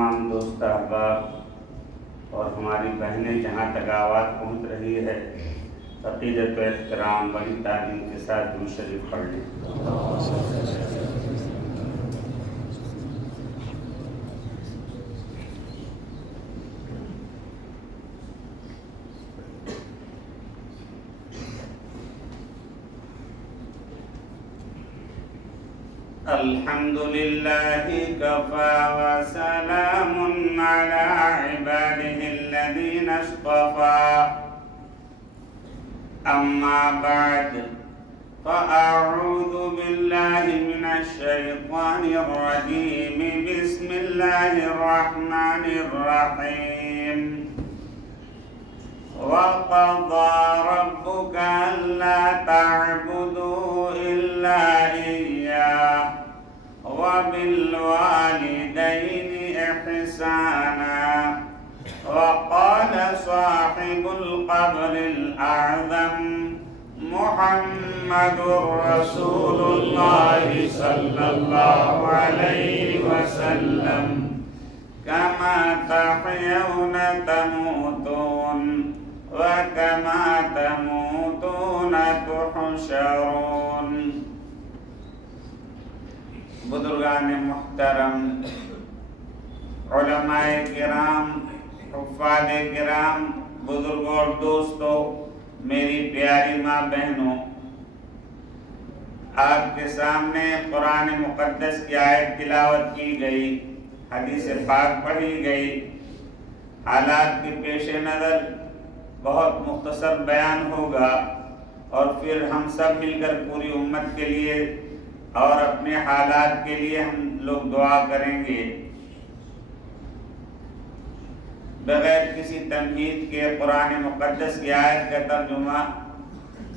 تمام دوست احباب اور ہماری بہنیں جہاں تک آواز پہنچ رہی ہے، عقیدت و احترام بڑی تعلیم کے ساتھ درود شریف پڑھ لیں۔ الحمد لله كفى وسلام على عباده الذين اصطفى أما بعد فأعوذ بالله من الشيطان الرجيم بسم الله الرحمن الرحيم وقضى ربك ألا تعبدوا إلا إياه وبالوالدين إحسانا وقال صاحب القبر الأعظم محمد رسول الله صلى الله عليه وسلم كما تحيون تموتون وكما تموتون تحشرون۔ بزرگان محترم، علماء کرام، حفاظ کرام، بزرگوں اور دوستوں، میری پیاری ماں بہنوں، آپ کے سامنے قرآن مقدس کی آیت تلاوت کی گئی، حدیث پاک پڑھی گئی۔ حالات کے پیش نظر بہت مختصر بیان ہوگا اور پھر ہم سب مل کر پوری امت کے لیے اور اپنے حالات کے لیے ہم لوگ دعا کریں گے۔ بغیر کسی تمہید کے قرآن مقدس کی آیت کا ترجمہ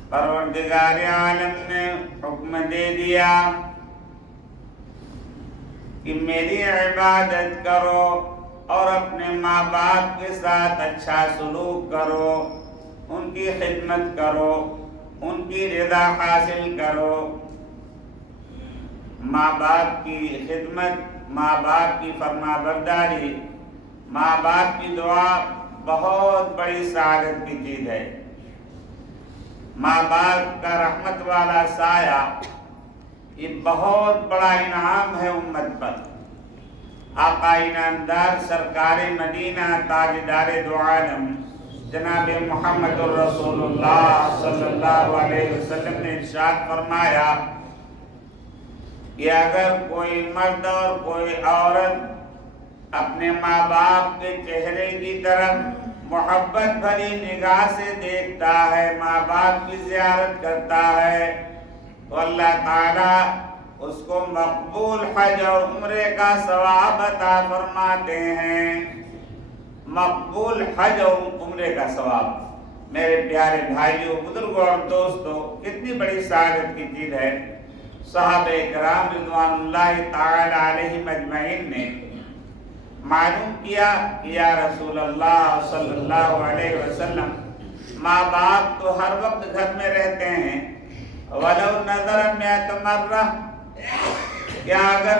پروردگار عالم نے حکم دے دیا کہ میری عبادت کرو اور اپنے ماں باپ کے ساتھ اچھا سلوک کرو، ان کی خدمت کرو، ان کی رضا حاصل کرو۔ ماں باپ کی خدمت، ماں باپ کی فرما برداری، ماں باپ کی دعا بہت بڑی سعادت کی چیز ہے۔ ماں باپ کا رحمت والا سایہ یہ بہت بڑا انعام ہے امت پر۔ آقا انعامدار سرکار مدینہ تاجدار دو عالم جناب محمد الرسول اللہ صلی اللہ علیہ وسلم نے ارشاد فرمایا کہ اگر کوئی مرد اور کوئی عورت اپنے ماں باپ کے چہرے کی طرف محبت بھری نگاہ سے دیکھتا ہے، ماں باپ کی زیارت کرتا ہے، تو اللہ تعالیٰ اس کو مقبول حج اور عمرے کا ثواب عطا فرماتے ہیں۔ مقبول حج اور عمرے کا ثواب۔ میرے پیارے بھائیوں، بزرگوں اور دوستوں، کتنی بڑی سعادت کی چیز ہے۔ صحابہ کرام رضوان اللہ تعالی علیہم اجمعین نے معلوم کیا کہ یا رسول اللہ صلی اللہ علیہ وسلم، ماں باپ تو ہر وقت گھر میں رہتے ہیں، وَلَوْ نَظَرَ مِئَةَ مَرَّةٍ، کیا اگر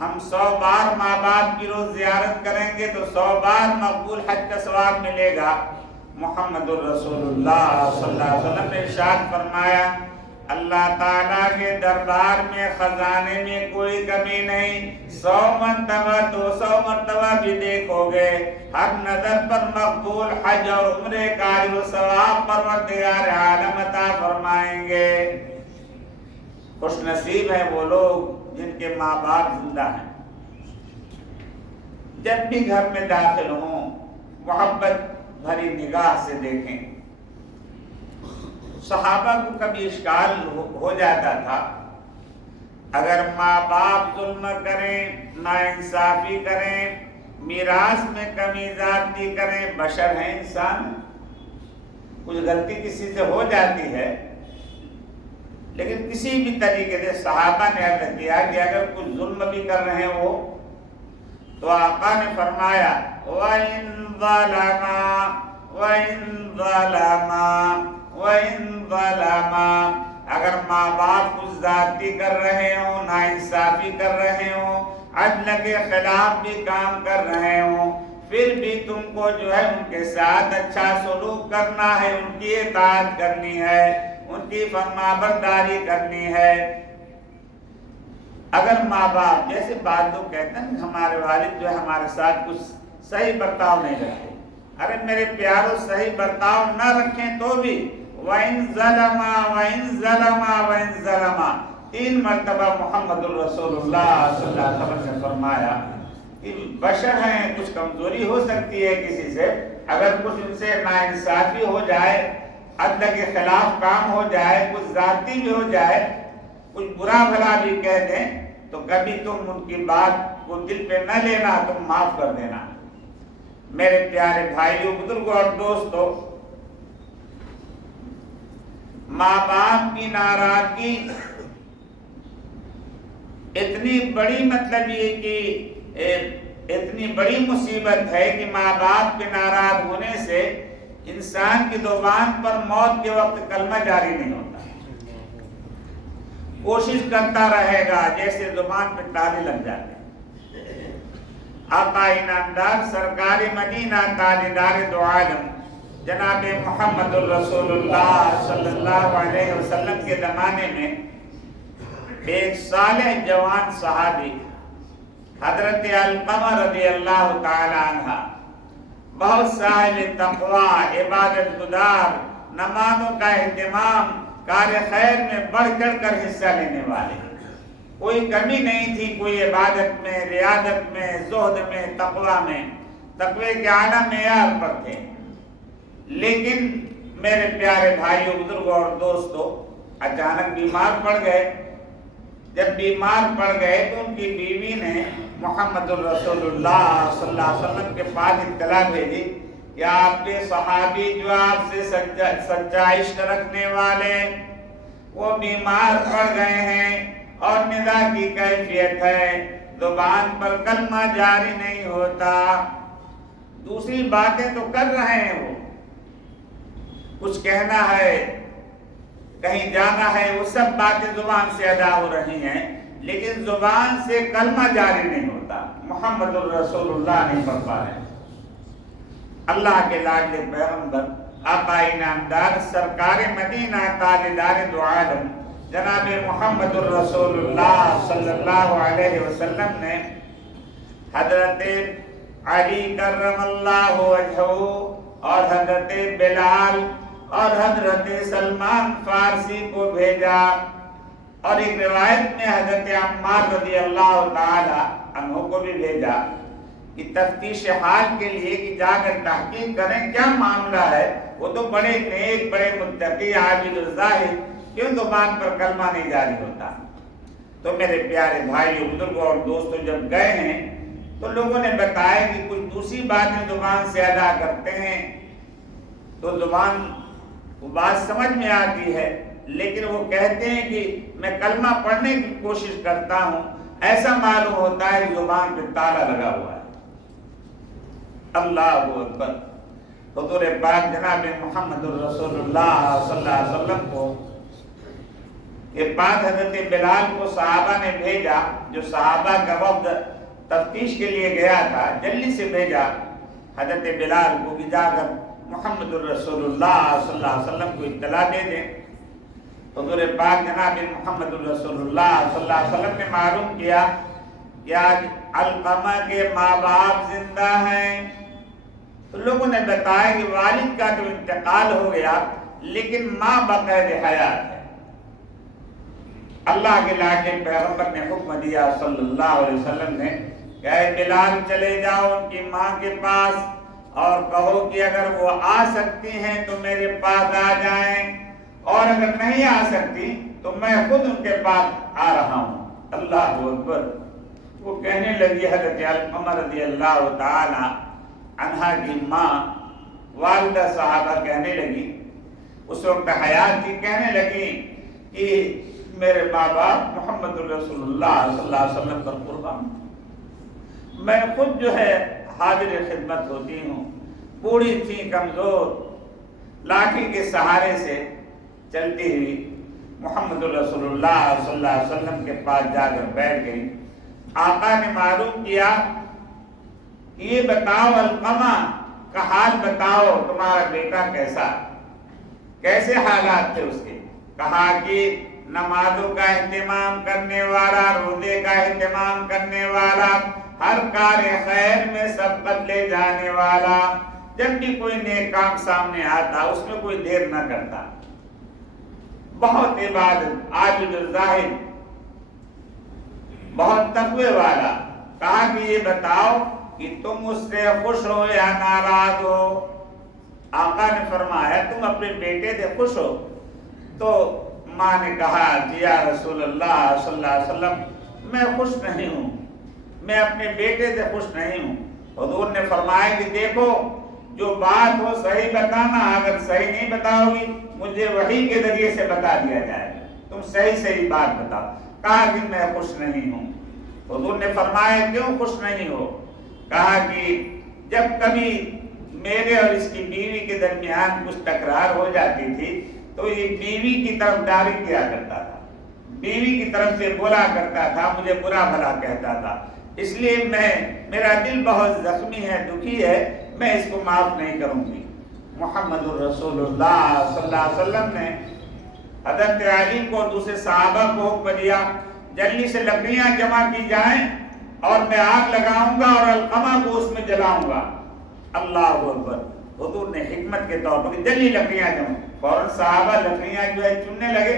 ہم 100 بار ماں باپ کی روز زیارت کریں گے تو 100 بار مقبول حج کا ثواب ملے گا۔ محمد الرسول اللہ صلی اللہ علیہ وسلم نے ارشاد فرمایا، اللہ تعالیٰ کے دربار میں خزانے میں کوئی کمی نہیں، 100 مرتبہ 200 مرتبہ بھی دیکھو گے، ہر نظر پر مقبول حج اور عمرے کا اجر و ثواب پروردگار عالم عطا فرمائیں گے۔ خوش نصیب ہیں وہ لوگ جن کے ماں باپ زندہ ہیں۔ جب بھی گھر میں داخل ہوں محبت بھری نگاہ سے دیکھیں۔ صحابہ کو کبھی اشکال ہو جاتا تھا، اگر ماں باپ ظلم کریں، ناانصافی کریں، میراث میں کمی زیادتی کریں، بشر ہیں، انسان، کچھ غلطی کسی سے ہو جاتی ہے، لیکن کسی بھی طریقے سے صحابہ نے عرض کیا کہ اگر کچھ ظلم بھی کر رہے ہیں وہ، تو آقا نے فرمایا وَإِن ظَلَمَا، اگر ماں باپ کچھ زیادتی کر رہے ہوں، ناانصافی کر رہے ہوں، عدل کے خلاف بھی کام کر رہے ہوں، پھر بھی تم کو جو ہے ان کے ساتھ اچھا سلوک کرنا ہے، ان کی اطاعت کرنی ہے، ان کی فرمانبرداری کرنی ہے۔ اگر ماں باپ، جیسے بعض لوگ کہتے ہیں ہمارے والد جو ہے ہمارے ساتھ کچھ صحیح برتاؤ نہیں رکھتے، ارے میرے پیاروں صحیح برتاؤ نہ رکھیں تو بھی وَإِن ظَلَمَا وَإِن ظَلَمَا وَإِن ظَلَمَا 3 مرتبہ محمد الرسول اللہ صلی اللہ علیہ وسلم نے فرمایا کہ بشر ہیں، کچھ کمزوری ہو سکتی ہے کسی سے، اگر کچھ ان سے ناانصافی ہو جائے، عدل کے خلاف کام ہو جائے، کچھ ذاتی بھی ہو جائے، کچھ برا بھلا بھی کہہ دیں، تو کبھی تم ان کی بات کو دل پہ نہ لینا، تم معاف کر دینا۔ میرے پیارے بھائیوں، بزرگوں اور دوستوں، ماں باپ کی ناراضگی اتنی بڑی مطلب یہ کہ اتنی بڑی مصیبت ہے کہ ماں باپ کے ناراض ہونے سے انسان کی زبان پر موت کے وقت کلمہ جاری نہیں ہوتا، کوشش کرتا رہے گا جیسے زبان پہ تالے لگ جاتے۔ آقا انعامدار سرکار مدینہ تاجدار دو عالم جناب محمد الرسول اللہ صلی اللہ علیہ وسلم کے زمانے میں ایک صالح جوان صحابی حضرت علقمہ رضی اللہ تعالی عنہ، بہت صاحب تقوی، عبادت گزار، نمازوں کا اہتمام، کار خیر میں بڑھ چڑھ کر حصہ لینے والے، کوئی کمی نہیں تھی، کوئی عبادت میں، ریاضت میں، زہد میں، تقوی میں، تقوی کے اعلیٰ معیار پر تھے۔ لیکن میرے پیارے بھائیوں، بزرگوں اور دوستوں، اچانک بیمار پڑ گئے۔ جب بیمار پڑ گئے تو ان کی بیوی نے محمد الرسول اللہ صلی اللہ علیہ وسلم کے پاس اطلاع بھیجی کہ آپ کے صحابی جو آپ سے سچا عشق رکھنے والے وہ بیمار پڑ گئے ہیں اور ندا کی کیفیت ہے، زبان پر کلمہ جاری نہیں ہوتا، دوسری باتیں تو کر رہے ہیں، وہ کچھ کہنا ہے، کہیں جانا ہے، وہ سب باتیں زبان سے ادا ہو رہی ہیں، لیکن زبان سے کلمہ جاری نہیں ہوتا، محمد الرسول اللہ نہیں پڑھ پا رہے۔ اللہ کے لاڈلے پیغمبر آقا انعامدار سرکار مدینہ تاجدار دو عالم جناب محمد الرسول اللہ صلی اللہ علیہ وسلم نے حضرت علی کرم اللہ وجہہ اور حضرت بلال اور حضرت سلمان فارسی کو بھیجا، اور ایک روایت میں حضرت عمار رضی اللہ تعالی عنہ کو بھی بھیجا کہ تفتیش حال کے لیے کہ جا کر تحقیق کریں کیا معاملہ ہے، وہ تو بڑے نیک، بڑے متقی، عابد الزاہد، کیوں زبان پر کلمہ نہیں جاری ہوتا؟ تو میرے پیارے بھائیوں، بزرگوں اور دوستوں، جب گئے ہیں تو لوگوں نے بتایا کہ کچھ دوسری باتیں زبان سے ادا کرتے ہیں، تو زبان وہ بات سمجھ میں آتی ہے، لیکن وہ کہتے ہیں کہ میں کلمہ پڑھنے کی کوشش کرتا ہوں، ایسا معلوم ہوتا ہے کہ زبان پہ تالا لگا ہوا ہے۔ اللہ اکبر۔ حضور پاک جناب محمد الرسول اللہ صلی اللہ علیہ وسلم کو یہ بات حضرت بلال کو صحابہ نے بھیجا، جو صحابہ کا وفد تفتیش کے لیے گیا تھا، جلدی سے بھیجا حضرت بلال کو کہ جا کر محمد الرسول اللہ صلی اللہ علیہ وسلم کو اطلاع دے دیں۔ حضور پاک جناب محمد الرسول اللہ صلی اللہ علیہ وسلم نے معلوم کیا کہ آج علقمہ کے ماں باپ زندہ ہیں، تو لوگوں نے بتایا کہ والد کا تو انتقال ہو گیا لیکن ماں بقید حیات ہے۔ اللہ کے لاڈلے پیغمبر نے حکم دیا صلی اللہ علیہ وسلم نے کہ اے بلال چلے جاؤ ان کی ماں کے پاس اور کہو کہ اگر وہ آ سکتی ہیں تو میرے پاس آ جائیں، اور اگر نہیں آ سکتی تو میں خود ان کے پاس آ رہا ہوں۔ اللہ اکبر۔ وہ کہنے لگی، حضرت علقمہ رضی اللہ تعالی عنہا کی ماں والدہ صحابہ کہنے لگی، اس وقت حیات تھی، کہنے لگی کہ میرے ماں باپ محمد الرسول اللہ صلی اللہ علیہ وسلم پر قربان، میں خود جو ہے حاضر خدمت ہوتی ہوں، بوڑھی تھی، کمزور، لاٹھی کے سہارے سے چلتی ہوئی محمد الرسول اللہ صلی اللہ علیہ وسلم کے پاس جا کر بیٹھ گئی۔ آقا نے معلوم کیا کہ یہ بتاؤ علقمہ کا حال بتاؤ، تمہارا بیٹا کیسے حالات تھے اس کے؟ کہا کہ نمازوں کا اہتمام کرنے والا، روزے کا اہتمام کرنے والا، ہر کار خیر میں سبقت لے جانے والا، جب بھی کوئی نیک کام سامنے آتا اس میں کوئی دیر نہ کرتا، بہت عبادت، عابد الزاہد، بہت تقوی والا۔ کہا کہ یہ بتاؤ کہ تم اس سے خوش ہو یا ناراض ہو؟ آقا نے فرمایا تم اپنے بیٹے سے خوش ہو؟ تو ماں نے کہا جی یا رسول اللہ صلی اللہ علیہ وسلم میں خوش نہیں ہوں، میں اپنے بیٹے سے خوش نہیں ہوں۔ حضور نے فرمایا کہ دیکھو جو بات ہو صحیح بتانا، اگر صحیح نہیں بتاؤ گی مجھے وحی کے ذریعے سے بتا دیا جائے، تم صحیح بات بتاؤ۔ کہا کہ میں خوش نہیں ہوں۔ حضور نے فرمایا کیوں خوش نہیں ہو؟ کہا کہ جب کبھی میرے اور اس کی بیوی کے درمیان کچھ تکرار ہو جاتی تھی تو یہ بیوی کی طرف داری کیا کرتا تھا، بیوی کی طرف سے بولا کرتا تھا، مجھے برا بھلا کہتا تھا، اس لیے میرا دل بہت زخمی ہے، دکھی ہے، میں اس کو معاف نہیں کروں گی۔ محمد الرسول اللہ صلی اللہ علیہ وسلم نے حضرت علی کو اور دوسرے صحابہ کو حکم دیا جلدی سے لکڑیاں جمع کی جائیں اور میں آگ لگاؤں گا اور علقمہ کو اس میں جلاؤں گا۔ اللہ اکبر۔ حضور نے حکمت کے طور پر جلدی لکڑیاں جمع، فوراً صحابہ لکڑیاں جو ہے چننے لگے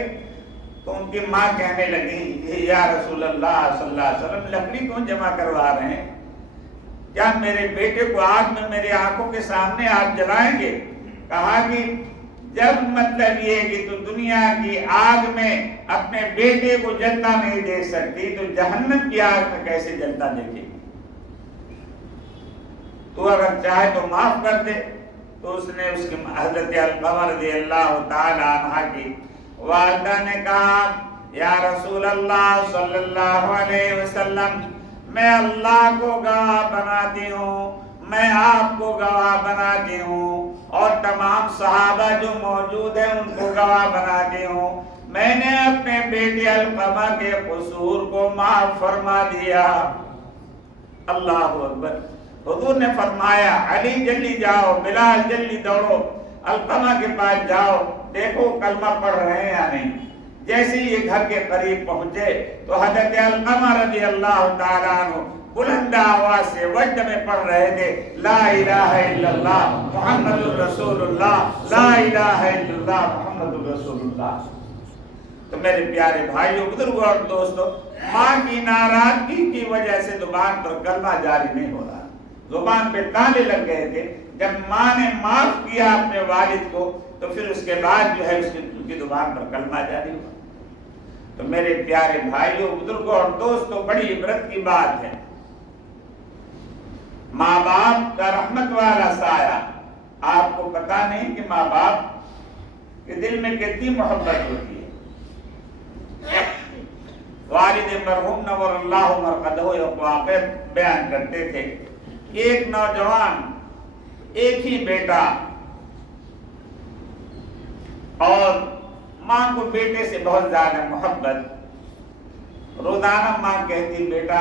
تو ان کی ماں کہنے لگی یا رسول اللہ صلی اللہ علیہ وسلم لکڑی کیوں جمع کروا رہے ہیں؟ کیا میرے بیٹے کو آگ میں میرے آنکھوں کے سامنے آپ جلائیں گے؟ کہا کہ جب مطلب یہ کہ تو دنیا کی آگ میں اپنے بیٹے کو جلتا نہیں دیکھ سکتی تو جہنم کی آگ میں کیسے جلتا دیکھے؟ تو اگر چاہے تو معاف کر دے۔ تو اس نے اس کے حضرت علقمہ رضی اللہ تعالی عنہ کی والدہ نے کہا یا رسول اللہ صلی اللہ علیہ وسلم میں اللہ کو گواہ بناتی ہوں، میں آپ کو گواہ بناتی ہوں اور تمام صحابہ جو موجود ہیں ان کو گواہ بناتی ہوں، میں نے اپنے بیٹے علقمہ کے قصور کو معاف فرما دیا۔ اللہ اکبر۔ حضور نے فرمایا علی جلدی جاؤ، بلال جلدی دوڑو، علقمہ کے پاس جاؤ، دیکھو کلمہ پڑھ رہے ہیں یا نہیں۔ جیسے یہ گھر کے قریب پہنچے تو حضرت علقمہ رضی اللہ تعالیٰ عنہ بلند آواز سے وجد میں پڑھ رہے تھے لا الہ الا اللہ محمد الرسول اللہ، لا الہ الا اللہ محمد الرسول اللہ۔ تو میرے پیارے بھائیوں، بزرگوں اور دوستوں، ماں کی ناراضگی کی وجہ سے زبان پر کلمہ جاری نہیں ہو رہا، زبان پہ تالے لگ گئے تھے۔ جب ماں نے معاف کیا اپنے والد کو تو پھر اس کے بعد جو ہے اس کی زبان پر کلمہ جاری ہوا۔ تو میرے پیارے بھائیوں، بزرگوں اور دوستوں، بڑی عبرت کی بات ہے، ماں باپ کا رحمت والا سایہ۔ آپ کو پتا نہیں کہ ماں باپ کے دل میں کتنی محبت ہوتی ہے۔ والد مرحوم نور اللہ مرقدہ ایک واقعہ بیان کرتے تھے کہ ایک نوجوان، ایک ہی بیٹا، اور ماں کو بیٹے سے بہت زیادہ محبت۔ روزانہ ماں کہتی بیٹا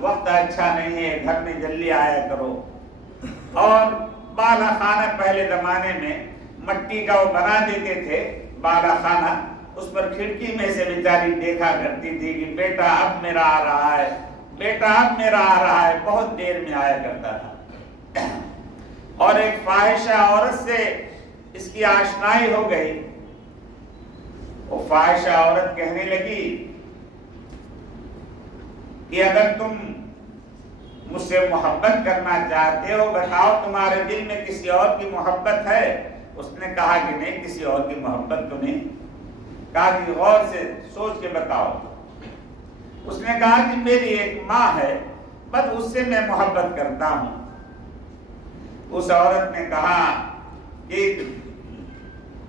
وقت اچھا نہیں ہے، گھر میں جلدی آیا کرو۔ اور بالا خانہ پہلے زمانے میں مٹی کا وہ بنا دیتے تھے بالا خانہ، اس پر کھڑکی میں سے بیچاری دیکھا کرتی تھی کہ بیٹا اب میرا آ رہا ہے، بیٹا اب میرا آ رہا ہے، بہت دیر میں آیا کرتا تھا۔ اور ایک فاحشہ عورت سے اس کی آشنائی ہو گئی۔ وہ فاحشہ عورت کہنے لگی کہ اگر تم مجھ سے محبت کرنا چاہتے ہو بتاؤ تمہارے دل میں کسی اور کی محبت ہے؟ اس نے کہا کہ نہیں، کسی اور کی محبت تو نہیں۔ کہا کہ غور سے سوچ کے بتاؤ۔ اس نے کہا کہ میری ایک ماں ہے، بس اس سے میں محبت کرتا ہوں۔ اس عورت نے کہا کہ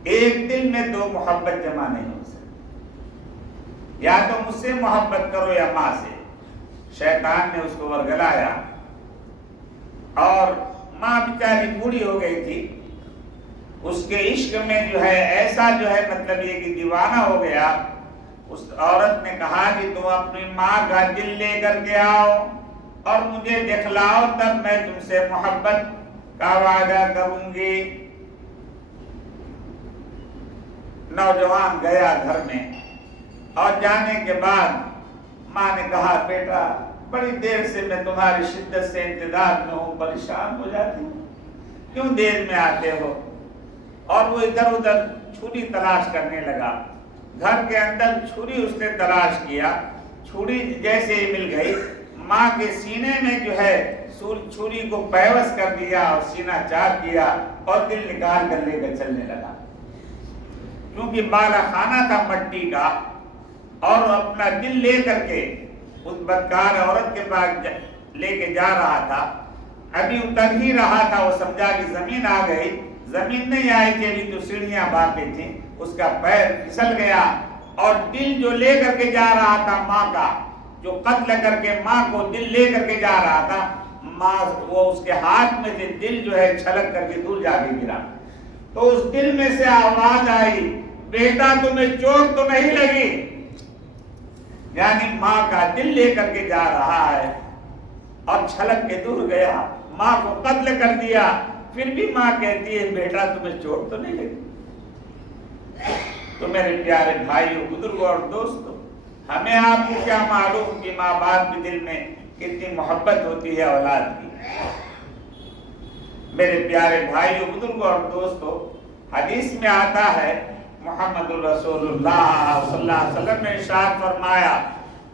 ایک دل میں دو محبت جمع نہیں ہو سکتی، یا تو مجھ سے محبت کرو یا ماں سے۔ شیطان نے اس کو ورگلایا اور ماں بیچاری بوڑھی ہو گئی تھی، اس کے عشق میں جو ہے ایسا جو ہے مطلب یہ کہ دیوانہ ہو گیا اس عورت نے کہا کہ تم اپنی ماں کا دل لے کر کے آؤ اور مجھے دکھلاؤ، تب میں تم سے محبت کا وعدہ کروں گی۔ نوجوان گیا گھر میں، اور جانے کے بعد ماں نے کہا بیٹا بڑی دیر سے میں تمہاری شدت سے انتظار میں ہوں، پریشان ہو جاتی ہوں، کیوں دیر میں آتے ہو؟ اور وہ ادھر ادھر چھری تلاش کرنے لگا۔ گھر کے اندر چھری اس نے تلاش کیا، چھری جیسے ہی مل گئی، ماں کے سینے میں جو ہے چھری کو پیوست کر دیا اور سینہ چار کیا اور دل نکال کر لے کر چلنے لگا۔ کیونکہ بالا خانہ تھا مٹی کا، اور اپنا دل لے کر کے اس بدکار عورت کے پاس لے کے جا رہا تھا۔ ابھی اتر ہی رہا تھا، وہ سمجھا کہ زمین آ گئی، زمین نہیں آئی کہ ابھی تو سیڑھیاں باقی تھیں، اس کا پیر پھسل گیا، اور دل جو لے کر کے جا رہا تھا ماں کا، جو قتل کر کے ماں کو دل لے کر کے جا رہا تھا، ماں وہ اس کے ہاتھ میں سے دل جو ہے چھلک کر کے دور جا کے گرا۔ تو اس دل میں سے آواز آئی، بیٹا تمہیں چوٹ تو نہیں لگی؟ یعنی ماں کا دل لے کر کے جا رہا ہے اور چھلک کے دور گیا، ماں کو قتل کر دیا، پھر بھی ماں کہتی ہے بیٹا تمہیں چوٹ تو نہیں لگی؟ تو میرے پیارے بھائیوں، بزرگوں اور دوستوں، ہمیں آپ کو کیا معلوم کہ ماں باپ کے دل میں کتنی محبت ہوتی ہے اولاد کی۔ میرے پیارے بھائیوں، بزرگوں اور دوستوں، حدیث میں آتا ہے، محمد رسول اللہ صلی اللہ علیہ وسلم نے ارشاد فرمایا،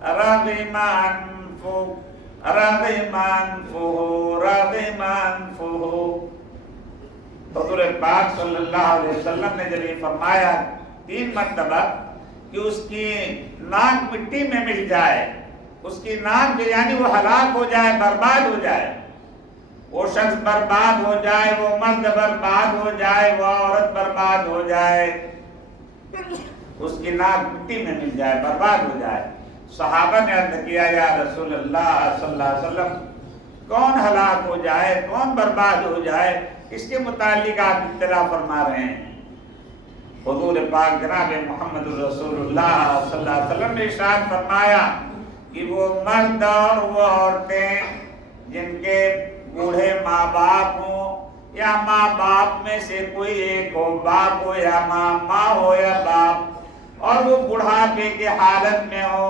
رغم انفہ رغم انفہ رغم انفہ۔ حضور پاک صلی اللہ علیہ وسلم نے جب یہ فرمایا 3 مرتبہ کہ اس کی ناک مٹی میں مل جائے، اس کی ناک جو یعنی وہ ہلاک ہو جائے، برباد ہو جائے، وہ شخص برباد ہو جائے، وہ مرد برباد ہو جائے، وہ عورت برباد ہو جائے، اس کی ناک مٹی میں مل جائے، برباد ہو جائے۔ صحابہ نے عرض کیا یا رسول اللہ صلی اللہ علیہ وسلم، کون ہلاک ہو جائے، کون برباد ہو جائے، اس کے متعلق آپ اطلاع فرما رہے ہیں؟ حضور پاک جناب محمد رسول اللہ صلی اللہ علیہ وسلم نے ارشاد فرمایا کہ وہ مرد اور وہ عورتیں جن کے بوڑھے ماں باپ ہوں، یا ماں باپ میں سے کوئی ایک ہو، باپ ہو یا ماں ہو یا باپ، اور وہ بڑھاپے کے حالت میں ہو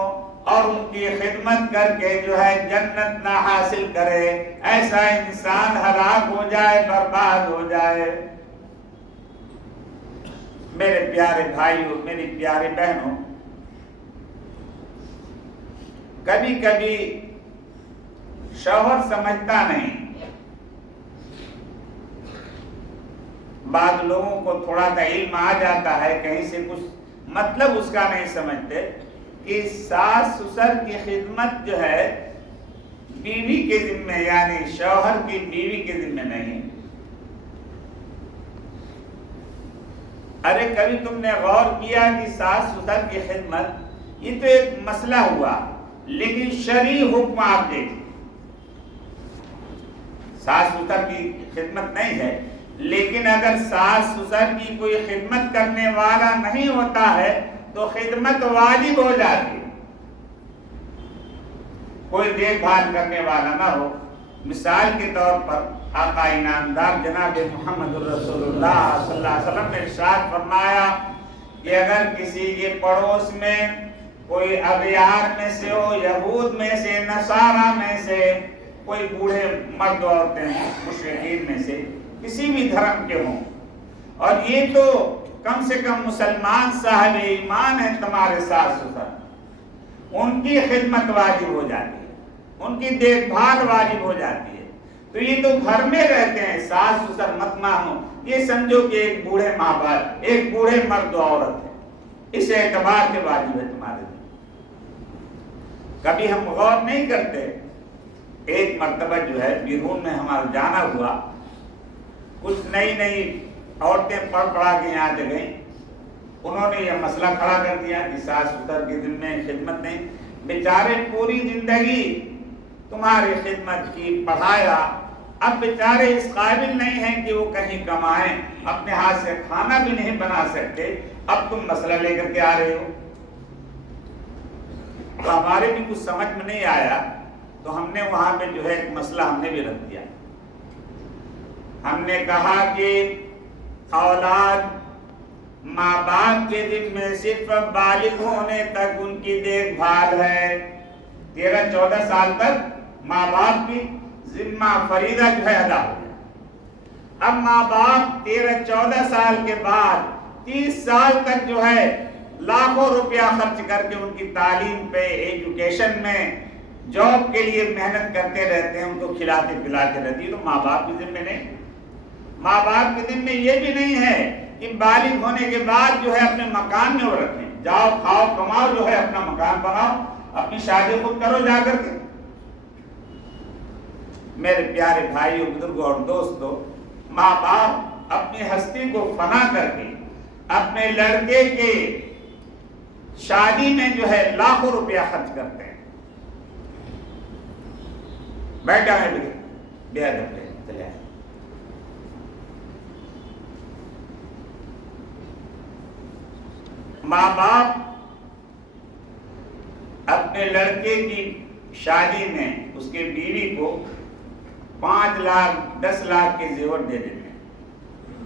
اور ان کی خدمت کر کے جو ہے جنت نہ حاصل کرے، ایسا انسان ہلاک ہو جائے، برباد ہو جائے۔ میرے پیارے بھائیوں، میری پیاری بہنوں، کبھی کبھی شوہر سمجھتا نہیں، بعض لوگوں کو تھوڑا سا علم آ جاتا ہے، کہیں سے کچھ مطلب اس کا نہیں سمجھتے کہ ساس سسر کی خدمت جو ہے بیوی کے ذمہ، یعنی شوہر کی بیوی کے ذمہ نہیں۔ ارے کبھی تم نے غور کیا کہ ساس سسر کی خدمت یہ تو ایک مسئلہ ہوا، لیکن شرعی حکم آپ دیکھیں، ساس سسر کی خدمت نہیں ہے، لیکن اگر ساس سسر کی کوئی خدمت کرنے والا نہیں ہوتا ہے تو خدمت واجب ہو جاتی ہے، کوئی دیکھ بھال کرنے والا نہ ہو۔ مثال کے طور پر آقا انعامدار جناب محمد رسول اللہ صلی اللہ علیہ وسلم نے ارشاد فرمایا کہ اگر کسی کے پڑوس میں کوئی اغیار میں سے ہو، یہود میں سے، نصارہ میں سے کوئی بوڑھے مرد عورتیں ہیں، مشرکین میں سے کسی بھی دھرم کے ہوں، اور یہ تو کم سے کم مسلمان صاحب ایمان ہیں تمہارے ساس سسر، ان کی خدمت واجب ہو جاتی ہے، ان کی دیکھ بھال واجب ہو جاتی ہے۔ تو یہ تو گھر میں رہتے ہیں، ساس سسر مت مانو، یہ سمجھو کہ ایک بوڑھے ماں باپ، ایک بوڑھے مرد و عورت ہے، اس اعتبار سے واجب ہے تمہارے لیے۔ کبھی ہم غور نہیں کرتے، ایک مرتبہ جو ہے بیرون میں ہمارا جانا ہوا، کچھ نئی نئی عورتیں پڑھ پڑھا کے یہاں سے گئیں، انہوں نے یہ مسئلہ کھڑا کر دیا کہ ساس سسر کے دل میں خدمت نہیں، بیچارے پوری زندگی تمہاری خدمت کی، پڑھایا، اب بیچارے اس قابل نہیں ہیں کہ وہ کہیں کمائیں، اپنے ہاتھ سے کھانا بھی نہیں بنا سکتے، اب تم مسئلہ لے کر کے آ رہے ہو۔ تو ہمارے بھی کچھ سمجھ میں نہیں آیا، تو ہم نے وہاں پہ جو ہے ایک مسئلہ ہم نے بھی رکھ دیا. ہم نے کہا کہ اولاد ماں باپ کے ذمے صرف بالغ ہونے تک ان کی دیکھ بھال ہے. 13-14 سال تک ماں باپ کی ذمہ فریضہ جو ہے ادا ہو گیا. اب ماں باپ 13-14 سال کے بعد 30 سال تک جو ہے لاکھوں روپیہ خرچ کر کے ان کی تعلیم پہ، ایجوکیشن میں، جاب کے لیے محنت کرتے رہتے ہیں، ان کو کھلاتے پلاتے رہتی ہے. تو ماں باپ کے ذمہ نہیں. ماں باپ کے ذمہ یہ بھی نہیں ہے کہ بالغ ہونے کے بعد جو ہے اپنے مکان میں وہ رکھیں. جاؤ کھاؤ کماؤ، جو ہے اپنا مکان بناؤ، اپنی شادی خود کرو جا کر کے. میرے پیارے بھائیوں، بزرگوں اور دوستوں، ماں باپ اپنی ہستی کو فنا کر کے اپنے لڑکے کے شادی میں جو ہے لاکھوں روپیہ خرچ کرتے ہیں. بیٹھا ہے بے ادب ہے، چلے آئے. ماں باپ اپنے لڑکے کی شادی میں اس کے بیوی کو 5 لاکھ 10 لاکھ کے زیور دے دیتے ہیں.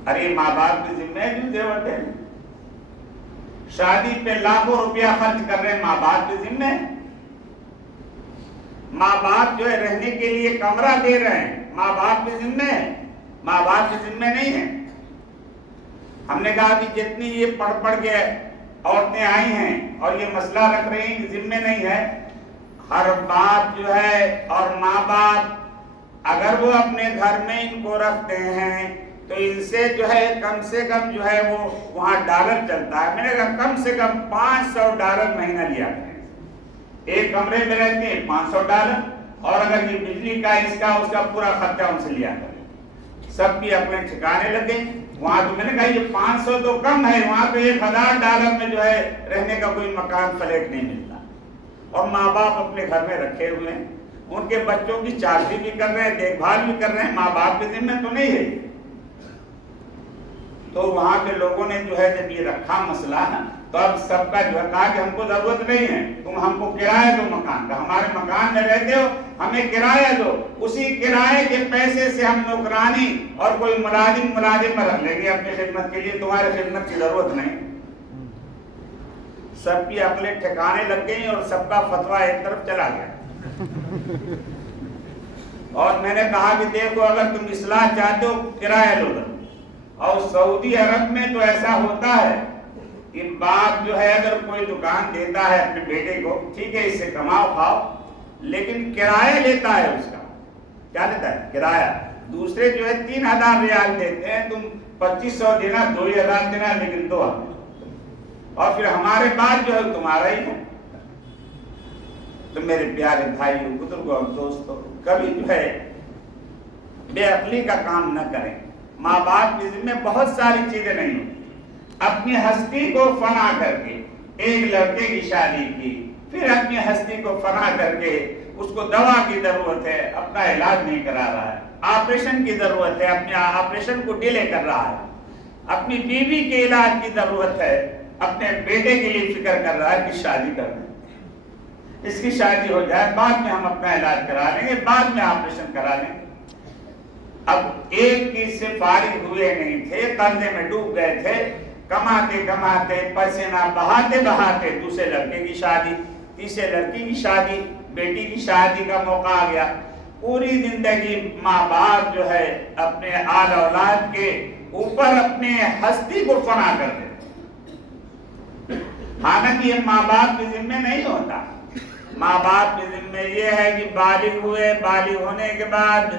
ارے ماں باپ کے ذمہ ہے جو زیور دے دیں. شادی پہ لاکھوں روپیہ خرچ کر رہے ہیں، ماں باپ کے ذمہ ہے. ماں باپ جو ہے رہنے کے لیے کمرہ دے رہے ہیں، ماں باپ کے ذمہ ہے، ماں باپ کے ذمہ نہیں ہے. ہم نے کہا کہ جتنی یہ پڑھ کے عورتیں آئی ہیں اور یہ مسئلہ رکھ رہی ہیں کہ ذمہ نہیں ہے، ہر باپ جو ہے اور ماں باپ اگر وہ اپنے گھر میں ان کو رکھتے ہیں تو ان سے جو ہے کم سے کم جو ہے وہ وہاں ڈالر چلتا ہے. میں نے کہا کم سے کم $500 مہینہ لیا کریں. ایک کمرے میں رہتے ہیں $500، اور اگر یہ بجلی کا اس کا پورا خرچہ ان سے لیا کریں. سب بھی اپنے ٹھکانے لگے. وہاں تو میں نے کہا یہ 500 تو کم ہے، وہاں تو $1000 میں جو ہے رہنے کا کوئی مکان فلیٹ نہیں ملتا. اور ماں باپ اپنے گھر میں رکھے ہوئے ہیں، ان کے بچوں کی چاچی بھی کر رہے ہیں، دیکھ بھال بھی کر رہے ہیں. ماں باپ کے ذمہ تو نہیں ہے. تو وہاں کے لوگوں نے جو ہے جب یہ رکھا مسئلہ، تو اب سب کا جو ہے کہا کہ ہم کو ضرورت نہیں ہے، تم ہم کو کرایہ دو مکان کا. ہمارے مکان میں رہتے ہو، ہمیں کرایہ دو. اسی کرایے کے پیسے سے ہم نوکرانی اور کوئی ملازم رکھ لیں گے اپنی خدمت کے لیے، تمہاری خدمت کی ضرورت نہیں. سب کی عقلیں ٹھکانے لگ گئی اور سب کا فتویٰ ایک طرف چلا گیا. اور میں نے کہا کہ دیکھو، اگر تم اصلاح چاہتے ہو کرایہ لو. اور سعودی عرب میں تو ایسا ہوتا ہے کہ باپ جو ہے اگر کوئی دکان دیتا ہے اپنے بیٹے کو، ٹھیک ہے اس سے کماؤ کھاؤ، لیکن کرایہ لیتا ہے. اس کا کیا لیتا ہے؟ کرایہ. دوسرے جو ہے 3000 ریال دیتے ہیں، تم 2500 دینا، 2000 دینا، لیکن 2000. اور پھر ہمارے بعد جو ہے تمہارا ہی ہے. تو میرے پیارے بھائیوں، بزرگوں اور دوستوں، کبھی جو ہے بے عقلی کا کام نہ کریں. ماں باپ کے ذمہ بہت ساری چیزیں نہیں ہوتی. اپنی ہستی کو فنا کر کے ایک لڑکے کی شادی کی، پھر اپنی ہستی کو فنا کر کے اس کو دوا کی ضرورت ہے، اپنا علاج نہیں کرا رہا ہے. آپریشن کی ضرورت ہے، اپنے آپریشن کو ڈیلے کر رہا ہے. اپنی بیوی کے علاج کی ضرورت ہے، اپنے بیٹے کے لیے فکر کر رہا ہے کہ شادی کرنا، اس کی شادی ہو جائے، بعد میں ہم اپنا علاج کرا لیں گے، بعد میں آپریشن کرا لیں گے. اب ایک چیز سے فارغ ہوئے نہیں تھے، قرضے میں ڈوب گئے تھے. کماتے کماتے، پسینہ بہاتے بہاتے دوسرے لڑکے کی شادی، تیسرے لڑکی کی شادی، بیٹی کی شادی کا موقع آ گیا. پوری زندگی ماں باپ جو ہے اپنے آل اولاد کے اوپر اپنے ہستی کو فنا کر دیتے. حالانکہ یہ ماں باپ کے ذمہ نہیں ہوتا. ماں باپ کے ذمہ یہ ہے کہ بالغ ہوئے، بالغ ہونے کے بعد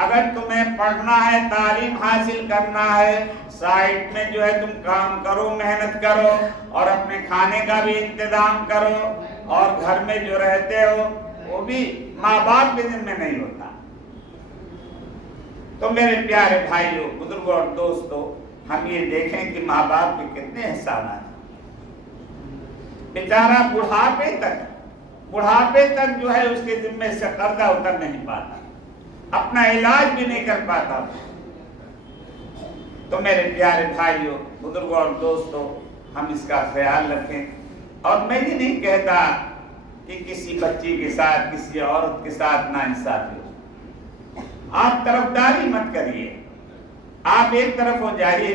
اگر تمہیں پڑھنا ہے، تعلیم حاصل کرنا ہے، سائٹ میں جو ہے تم کام کرو، محنت کرو، اور اپنے کھانے کا بھی انتظام کرو، اور گھر میں جو رہتے ہو وہ بھی ماں باپ کے ذمہ نہیں ہوتا. تو میرے پیارے بھائیوں، بزرگوں اور دوستوں، ہم یہ دیکھیں کہ ماں باپ کے کتنے احسانات ہیں. بیچارہ بڑھاپے تک جو ہے اس کے ذمہ سے قرضہ اتر نہیں پاتا، اپنا علاج بھی نہیں کر پاتا. تو میرے پیارے بھائیوں، بزرگوں اور دوستوں، ہم اس کا خیال رکھیں. اور میں یہ نہیں کہتا کہ کسی بچی کے ساتھ کسی عورت کے ساتھ ناانصافی ہو۔ آپ طرفداری مت کریے، آپ ایک طرف ہو جائیے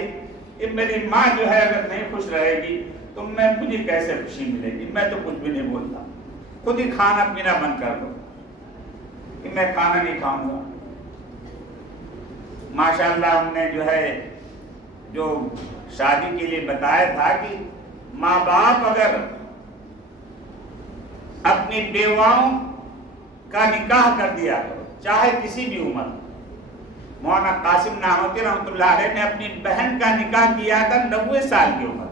کہ میری ماں جو ہے اگر نہیں خوش رہے گی تو مجھے کیسے خوشی ملے گی، میں تو کچھ بھی نہیں بولتا، خود ہی کھانا پینا بند کر دو کہ میں کھانا نہیں کھاؤں گا۔ ماشاءاللہ ہم نے جو شادی کے لیے بتایا تھا کہ ماں باپ اگر اپنی بیواؤں کا نکاح کر دیا کرو، چاہے کسی بھی عمر۔ مولانا قاسم نانوتوی رحمۃ اللہ علیہ نے اپنی بہن کا نکاح کیا تھا 90 سال کی عمر،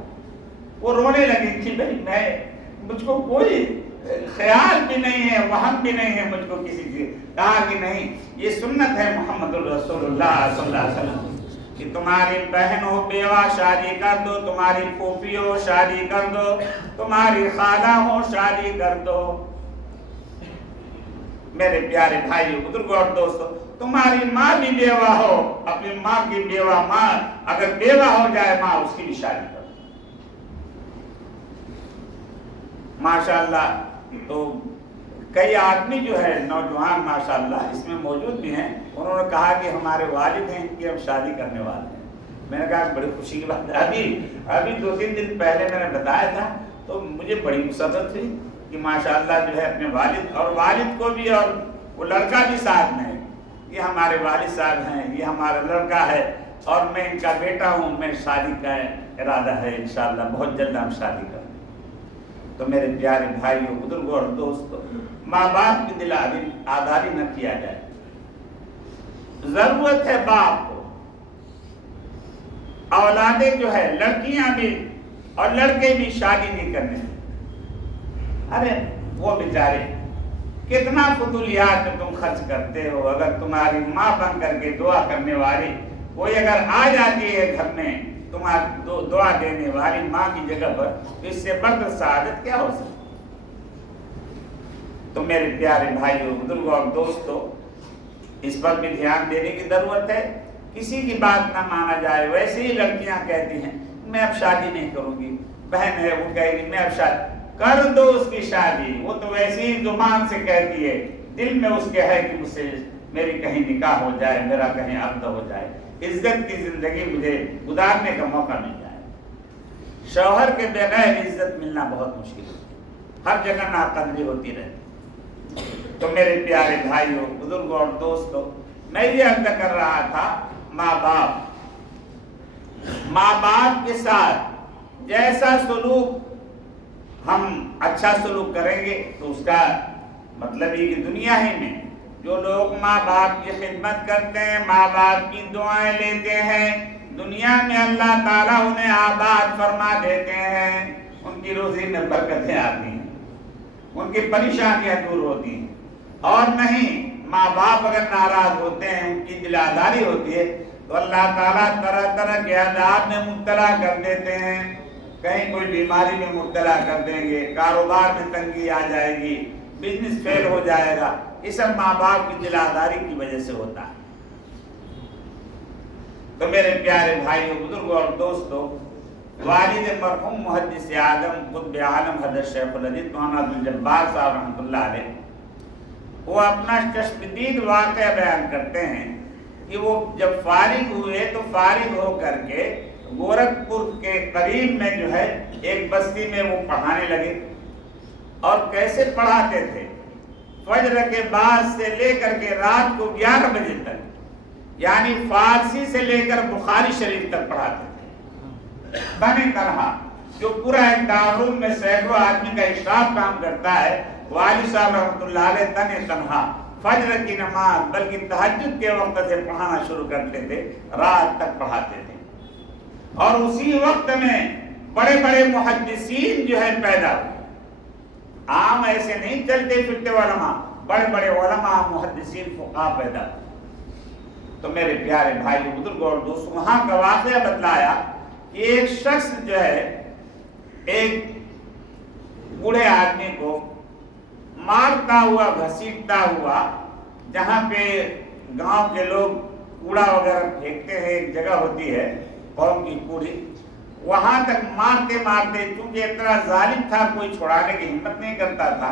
وہ رونے لگی کہ بھائی مجھ کو کوئی خیال بھی نہیں ہے، وہم بھی نہیں ہے مجھ کو کسی چیز۔ کہا کہ نہیں، یہ سنت ہے محمد رسول اللہ صلی اللہ علیہ وسلم کہ تمہاری بہن ہو بیوہ شادی کر دو، تمہاری پھوپھی ہو شادی کر دو، تمہاری خالہ ہو شادی کر دو۔ میرے پیارے بھائیو بزرگوں اور دوستو، تمہاری ماں بھی بیوہ ہو، اپنی ماں کی بیوہ ماں اگر بیوہ ہو جائے ماں، اس کی بھی شادی کر دو۔ ماشاءاللہ تو کئی آدمی جو ہے نوجوان ماشاءاللہ اس میں موجود بھی ہیں، انہوں نے کہا کہ ہمارے والد ہیں ان کی ہم شادی کرنے والے ہیں۔ میں نے کہا بڑی خوشی کی بات ہے، ابھی 2-3 دن پہلے میں نے بتایا تھا تو مجھے بڑی مسرت ہوئی کہ ماشاءاللہ جو ہے اپنے والد کو بھی، اور وہ لڑکا بھی ساتھ میں ہے، یہ ہمارے والد صاحب ہیں، یہ ہمارا لڑکا ہے اور میں ان کا بیٹا ہوں، میں شادی کا ارادہ ہے انشاءاللہ بہت جلد ہم شادی کریں۔ تو میرے پیارے بھائیوں بزرگوں اور دوستوں، ماں باپ کی دل آزاری نہ کیا جائے۔ ضرورت ہے باپ کو، اولادیں جو ہے لڑکیاں بھی اور لڑکے بھی شادی نہیں کرنے۔ ارے وہ بیچارے کتنا فضولیات میں تم خرچ کرتے ہو، اگر تمہاری ماں بن کر کے دعا کرنے والی کوئی اگر آ جاتی ہے گھر میں تمہاری دعا دینے والی ماں کی جگہ پر، تو اس سے بڑھ کر سعادت کیا ہو سکتی۔ تو میرے پیارے بھائیوں بزرگوں اور دوستوں، اس پر بھی دھیان دینے کی ضرورت ہے۔ کسی کی بات نہ مانا جائے۔ ویسے ہی لڑکیاں کہتی ہیں میں اب شادی نہیں کروں گی، بہن ہے وہ کہے گی میں اب شادی کر دو، اس کی شادی وہ تو ویسے ہی زبان سے کہتی ہے، دل میں اس کے ہے کہ مجھ سے میری کہیں نکاح ہو جائے، میرا کہیں عقد ہو جائے، عزت کی زندگی مجھے گزارنے کا موقع مل جائے۔ شوہر کے بغیر عزت ملنا بہت مشکل ہے، ہر جگہ ناقدری ہوتی رہتی۔ تو میرے پیارے بھائیوں بزرگوں اور دوستوں، میں یہ عرض کر رہا تھا، ماں باپ کے ساتھ جیسا سلوک ہم اچھا سلوک کریں گے تو اس کا مطلب یہ کہ دنیا ہی میں جو لوگ ماں باپ کی خدمت کرتے ہیں، ماں باپ کی دعائیں لیتے ہیں، دنیا میں اللہ تعالیٰ انہیں آباد فرما دیتے ہیں، ان کی روزی میں برکتیں آتی ہیں، ان کی پریشانیاں دور ہوتی ہیں۔ اور نہیں، ماں باپ اگر ناراض ہوتے ہیں، ان کی دل آزاری ہوتی ہے تو اللہ تعالیٰ طرح طرح کے عذاب میں مبتلا کر دیتے ہیں، کہیں کوئی بیماری میں مبتلا کر دیں گے، کاروبار میں تنگی آ جائے گی، بزنس فیل ہو جائے گا۔ یہ سب ماں باپ کی دل آزاری کی وجہ سے ہوتا ہے۔ تو میرے پیارے بھائیوں بزرگوں اور دوستوں، والد مرحوم محدث اعظم قطب عالم حضرت شیخ الحدیث مولانا عبدالجبار صاحب رحمۃ اللہ علیہ، وہ اپنا چشمدید واقعہ بیان کرتے ہیں کہ وہ جب فارغ ہوئے تو فارغ ہو کر کے گورکھپور کے قریب میں جو ہے ایک بستی میں وہ پڑھانے لگے۔ اور کیسے پڑھاتے تھے؟ فجر کے بعد سے لے کر کے رات کو 11 بجے تک، یعنی فارسی سے لے کر بخاری شریف تک پڑھاتے تھے تن تنہا۔ جو پورا ایک دارالعلوم میں سینکڑوں آدمی کا اشراف کام کرتا ہے، والد صاحب رحمۃ اللہ علیہ تن تنہا فجر کی نماز بلکہ تہجد کے وقت سے پڑھانا شروع کرتے تھے، رات تک پڑھاتے تھے۔ اور اسی وقت میں بڑے بڑے محدثین جو ہے پیدا ہوئے، عام ایسے نہیں چلتے پھرتے علماء، بڑے بڑے علماء محدثین فقہاء پیدا ہوئے۔ تو میرے پیارے بھائی بزرگوں اور دوستوں، وہاں کا واقعہ بتلایا کہ ایک شخص جو ہے ایک بوڑھے آدمی کو مارتا ہوا گھسیٹتا ہوا، جہاں پہ گاؤں کے لوگ کوڑا وغیرہ پھینکتے ہیں، ایک جگہ ہوتی ہے قوم کی کوڑی، وہاں تک مارتے مارتے، چونکہ اتنا ظالم تھا کوئی چھڑانے کی ہمت نہیں کرتا تھا،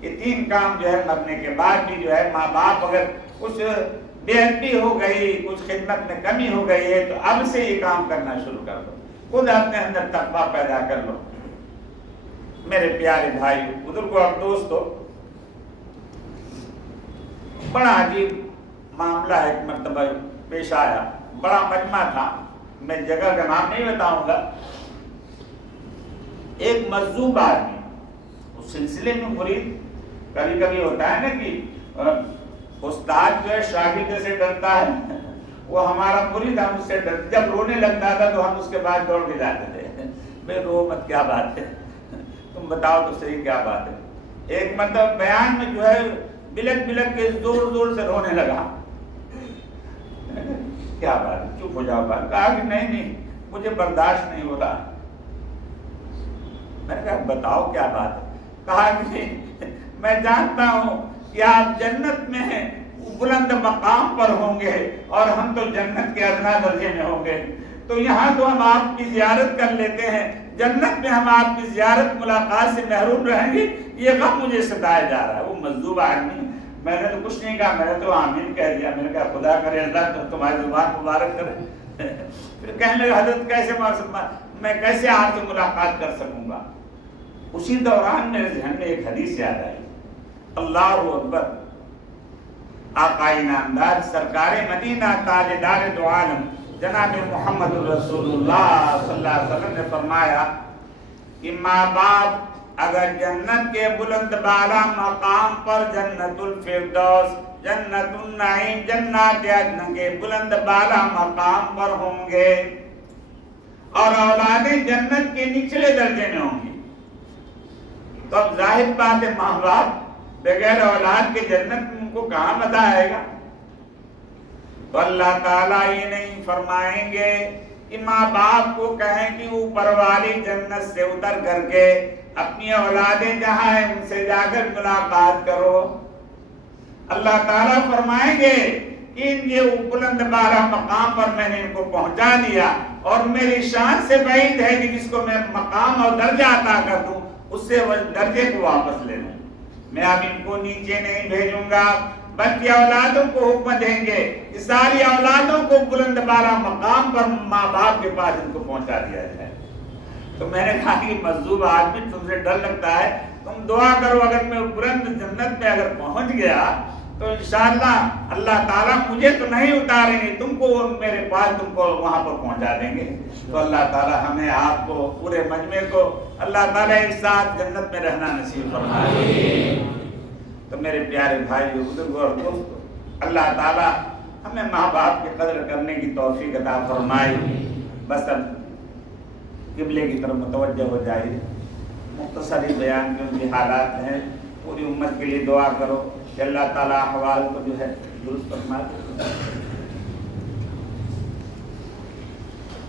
یہ 3 کام جو ہے مرنے کے بعد بھی جو ہے ماں باپ اگر کچھ بے ادبی ہو گئی، کچھ خدمت میں کمی ہو گئی ہے تو اب سے یہ کام کرنا شروع کر دو، خود اپنے اندر تقویٰ پیدا کر لو۔ میرے پیارے بھائی، بزرگوں اور دوستو، بڑا عجیب معاملہ ایک مرتبہ پیش آیا، بڑا مجمع تھا، میں جگہ کا نام نہیں بتاؤں گا۔ ایک مجذوب آدمی، اس سلسلے میں مرید کبھی کبھی ہوتا ہے نا کہ استاد جو ہے شاگرد سے ڈرتا ہے، وہ ہمارا مرید ہم اس سے ڈرتے، جب رونے لگتا تھا تو ہم اس کے بعد دوڑ کے جاتے تھے، بے رو مت، کیا بات ہے، تم بتاؤ تو صحیح کیا بات ہے۔ ایک مطلب بیان میں جو ہے بلک بلک کے زور زور سے رونے لگا، کیا بات ہے، چپ ہو جاؤ بات، کہا کہ نہیں مجھے برداشت نہیں ہو رہا۔ میں نے کہا بتاؤ کیا بات ہے، کہا کہ میں جانتا ہوں کہ آپ جنت میں ہیں، بلند مقام پر ہوں گے اور ہم تو جنت کے ادنا درجے میں ہوں گے، تو یہاں تو ہم آپ کی زیارت کر لیتے ہیں، جنت میں ہم آپ کی زیارت ملاقات سے محروم رہیں گے، یہ غم مجھے ستایا جا رہا ہے۔ وہ مجذوب آدمی، میں نے تو کچھ نہیں کہا، میں نے تو آمین کہہ دیا، میں نے کہا خدا کرے اللہ تو تمہاری زبان مبارک کرے۔ پھر کہنے لگا حضرت کیسے میں کیسے آپ سے ملاقات کر سکوں گا؟ اسی دوران میرے ذہن میں ایک حدیث یاد آئی، اللہ اکبر، آقا نامدار سرکار مدینہ تاجدار دو عالم جناب محمد رسول اللہ صلی اللہ علیہ وسلم نے فرمایا کہ ماں باپ اگر جنت کے بلند بالا مقام پر، جنت الفردوس، جنت النعیم، جنات عدن کے بلند بالا مقام پر ہوں گے اور اولادیں جنت کے نچلے درجے میں ہوں گی، تو اب ظاہر بات ہے ماں باپ بغیر اولاد کے جنت میں ان کو کہاں مزہ آئے گا؟ تو اللہ تعالیٰ یہ نہیں فرمائیں گے کہ ماں باپ کو کہیں کہ اوپر والی جنت سے اتر کر کے اپنی اولادیں جہاں ہیں ان سے جا کر ملاقات کرو۔ اللہ تعالیٰ فرمائیں گے کہ ان یہ بلند بالا مقام پر میں نے ان کو پہنچا دیا اور میری شان سے بعید ہے کہ جس کو میں مقام اور درجہ عطا کر دوں اس سے وہ درجے کو واپس لے لوں، میں اب ان کو نیچے نہیں بھیجوں گا بلکہ اولادوں کو حکم دیں گے کہ ساری اولادوں کو بلند بالا مقام پر ماں باپ کے پاس ان کو پہنچا دیا جائے۔ تو میں نے کہا کہ مجذوب آدمی تم سے ڈر لگتا ہے، تم دعا کرو اگر میں بلند جنت میں اگر پہنچ گیا تو انشاءاللہ اللہ تعالیٰ مجھے تو نہیں اتاریں گے، تم کو میرے پاس تم کو وہاں پر پہنچا دیں گے۔ تو اللہ تعالیٰ ہمیں آپ کو پورے مجمع کو اللہ تعالیٰ ایک ساتھ جنت میں رہنا نصیب فرمائے۔ تو میرے پیارے بھائی بزرگوں اور دوستو، اللہ تعالیٰ ہمیں ماں باپ کی قدر کرنے کی توفیق عطا فرمائے۔ بس اب قبلے کی طرف متوجہ ہو جائے، مختصری بیان کے ان کے حالات ہیں، پوری امت کے لیے دعا کرو کہ اللہ تعالیٰ احوال کو جو ہے درست فرما دے۔